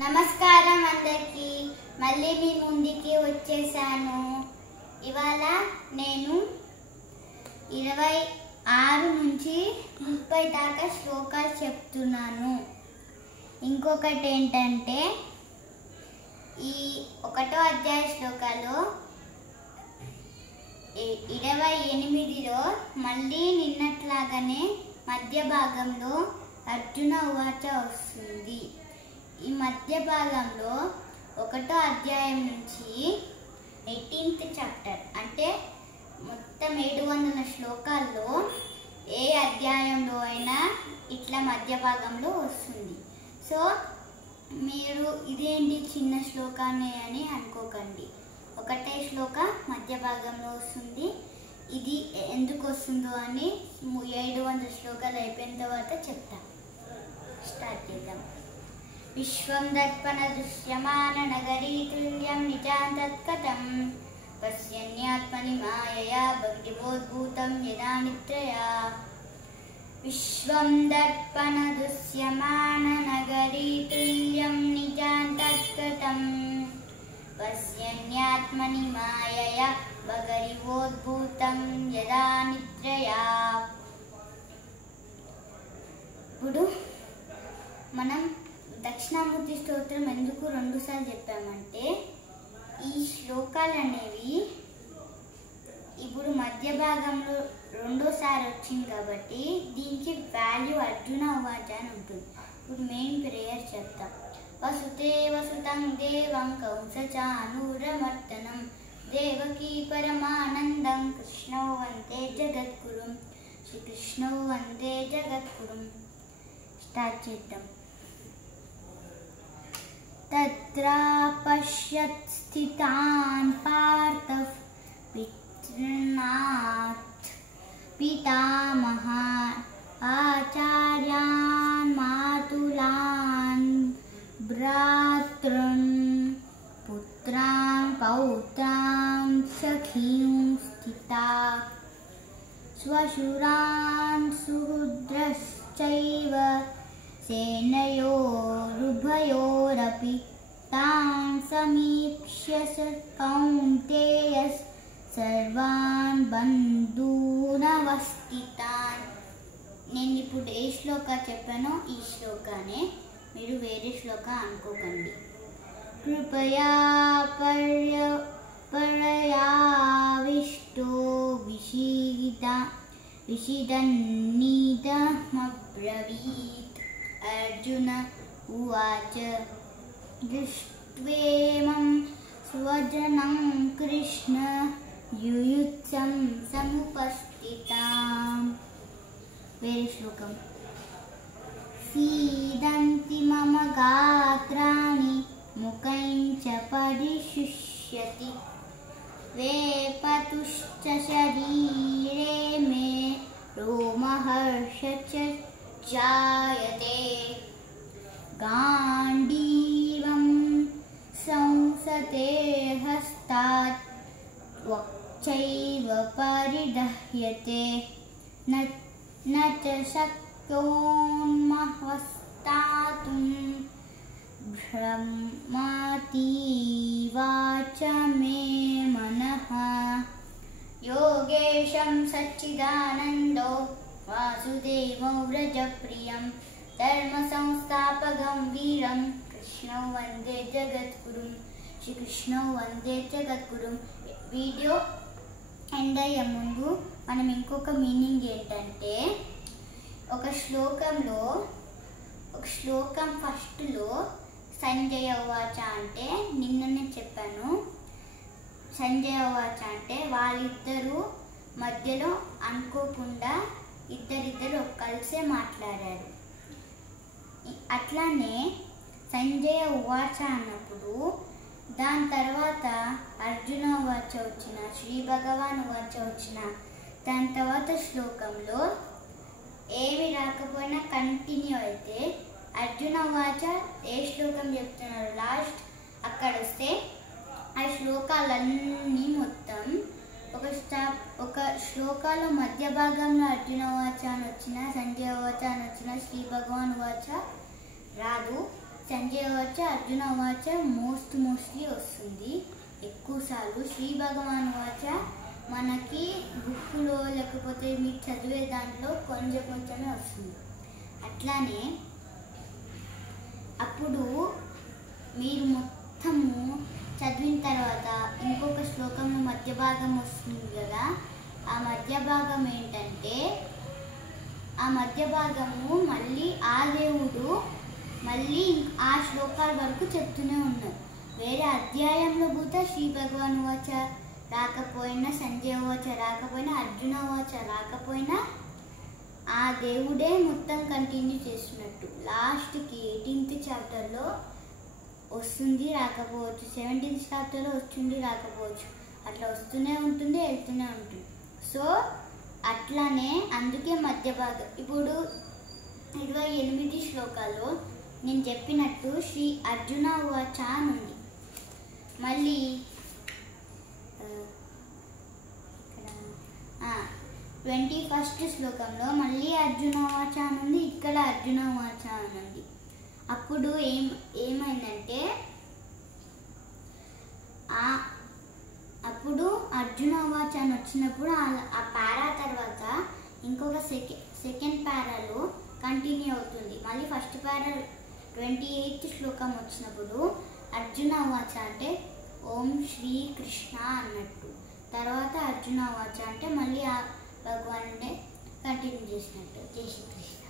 నమస్కారం అందరికీ. మళ్ళీ మీ ముందుకి వచ్చేసాను. ఇవాళ నేను 26 నుంచి 30 దాకా శ్లోకాలు చెప్తున్నాను. ఇంకొకటి ఏంటంటే ఈ 1వ అధ్యాయ శ్లోకాలు 28లో మళ్ళీ నిన్నట్లాగానే మధ్య భాగంలో అర్జున ఉవాచ వస్తుంది. ఈ మధ్య భాగంలో 1వ అధ్యాయం నుంచి 18th చాప్టర్ అంటే మొత్తం 700 శ్లోకాల్లో ఏ అధ్యాయంలో అయినా ఇట్లా మధ్య భాగంలో వస్తుంది. సో మీరు ఇదేంటి చిన్న శ్లోకాన్ని అని అనుకోకండి. ఒకటే శ్లోక మధ్య భాగంలో వస్తుంది. ఇది ఎందుకు వస్తుందో అని 700 శ్లోకాలు అయిపోయిన తర్వాత చెప్తా. స్టార్ట్ చేద్దాం. విశ్వం దర్పణ దృశ్యమాన నగరీ తుల్యం నిజాంతత్కథం పశ్యన్యాత్మని మాయయా భక్తిబోద్భూతం యదా నిద్రయా. విశ్వం దర్పణ దృశ్యమాన నగరీ తుల్యం నిజాంతత్కథం పశ్యన్యాత్మని మాయయా భగరివోద్భూతం యదా నిద్రయా. ఇప్పుడు మనం దక్షిణామూర్తి స్తోత్రం ఎందుకు 2 సార్లు చెప్పామంటే ఈ శ్లోకాలు అనేవి ఇప్పుడు మధ్య భాగంలో 2సారి వచ్చింది కాబట్టి దీనికి వాల్యూ అర్జున ఉవాచ అని ఉంటుంది. ఇప్పుడు మెయిన్ ప్రేయర్ చెప్తాం. వసుతే వసుతం దేవం కంసచానూరమర్దనం దేవకీ పరమానందం కృష్ణౌ వందే జగద్గురుం శ్రీకృష్ణౌ వందే జగద్గురుం. స్టార్ట్ చేద్దాం. తత్రా పశ్యత్ స్థితాన్ పార్థః పితॄనాథ్ పితామహాన్ ఆచార్యాన్ మాతులాన్ భ్రాతృన్ పుత్రాన్ పౌత్రాన్ సఖీం స్థితా శ్వశురాన్ సుహృద్రశ్చైవ సేనయోరుభయోరపి తాన్ సమీక్ష్య కౌంతేయః సర్వాన్ బంధూనవస్థితాన్. నేను ఇప్పుడు ఏ శ్లోక చెప్పానో ఈ శ్లోకానే, మీరు వేరే శ్లోక అనుకోకండి. కృపయా పరయావిష్టో విషిదన్నీదమబ్రవీత్. అర్జున ఉవాచ దృష్ట్వేమం స్వజనం కృష్ణ యుయుత్సం సముపస్థితాం. వేరే శ్లోకం. సీదంతి మమ గాత్రాణి ముఖైంచ పరిశుష్యతి వేపతుశ్చ శరీరే మే రోమహర్షశ్చ జాయతే గాంధీవం సంసతే హస్తాత్ వక్చైవ పరిదహ్యతే న చ శక్యోన్మహస్తాతుం భ్రమతీవాచ మే మనః. యోగేశం సచ్చిదానందో వాసుదేవో వ్రజప్రియం ధర్మ సంస్థాపకం వీరం కృష్ణౌ వందే జగద్గురుం శ్రీకృష్ణౌ వందే జగద్గురుం. వీడియో ఎండ్ అయ్యే ముందు మనం ఇంకొక మీనింగ్ ఏంటంటే ఒక శ్లోకం ఫస్ట్లో సంజయ ఉవాచ అంటే నిన్ననే చెప్పాను. సంజయ ఉవాచ అంటే వాళ్ళిద్దరూ మధ్యలో అనుకోకుండా ఇద్దరిద్దరు కలిసే మాట్లాడారు. అట్లానే సంజయ ఉవాచ అన్నప్పుడు దాని తర్వాత అర్జున ఉవాచ వచ్చిన, శ్రీ భగవాన్ ఉవాచ వచ్చిన, దాని తర్వాత శ్లోకంలో ఏమి రాకపోయినా కంటిన్యూ అయితే అర్జున ఉవాచ ఏ శ్లోకం చెప్తున్నారు లాస్ట్ అక్కడ వస్తే ఆ శ్లోకాలన్నీ మొత్తం ఒక శ్లోకాల మధ్య భాగంలో అర్జున ఉవాచ అని వచ్చిన, సంజయ ఉవాచ అని వచ్చిన, శ్రీ భగవాన్ ఉవాచ రాదు. సంజయ వాచ అర్జున వాచ మోస్ట్లీ వస్తుంది ఎక్కువసార్లు. శ్రీ భగవాన్ వాచ మనకి బుక్లో లేకపోతే మీరు చదివే దాంట్లో కొంచెమే వస్తుంది. అట్లానే అప్పుడు మీరు మొత్తము చదివిన తర్వాత ఇంకొక శ్లోకము మధ్య భాగం వస్తుంది కదా, ఆ మధ్య భాగం ఏంటంటే ఆ మధ్య భాగము మళ్ళీ ఆ దేవుడు మళ్ళీ ఆ శ్లోకాల వరకు చెప్తూనే ఉన్నారు. వేరే అధ్యాయంలో కూడా శ్రీ భగవాన్ వాచ రాకపోయినా, సంజయ వాచ రాకపోయినా, అర్జున వాచ రాకపోయినా ఆ దేవుడే మొత్తం కంటిన్యూ చేస్తున్నట్టు. లాస్ట్కి 18th చాప్టర్లో వస్తుంది రాకపోవచ్చు, 17th చాప్టర్లో వస్తుంది రాకపోవచ్చు, అట్లా వస్తూనే ఉంటుంది వెళ్తూనే ఉంటుంది. సో అట్లానే అందుకే మధ్య భాగం. ఇప్పుడు 28 శ్లోకాల్లో నేను చెప్పినట్టు శ్రీ అర్జున వాచ అని ఉంది. మళ్ళీ 21st శ్లోకంలో మళ్ళీ అర్జున వాచ అని ఉంది, ఇక్కడ అర్జున వాచ అని ఉంది. అప్పుడు ఏమైందంటే అప్పుడు అర్జున వాచ అని వచ్చినప్పుడు ఆ పారా తర్వాత ఇంకొక సెకండ్ పారాలో కంటిన్యూ అవుతుంది. మళ్ళీ ఫస్ట్ పారా 28th శ్లోకం వచ్చినప్పుడు అర్జున వాచ అంటే ఓం శ్రీ కృష్ణ అన్నట్టు, తర్వాత అర్జున వాచ అంటే మళ్ళీ ఆ భగవానుడే కంటిన్యూ చేసినట్టు. జై శ్రీ కృష్ణ.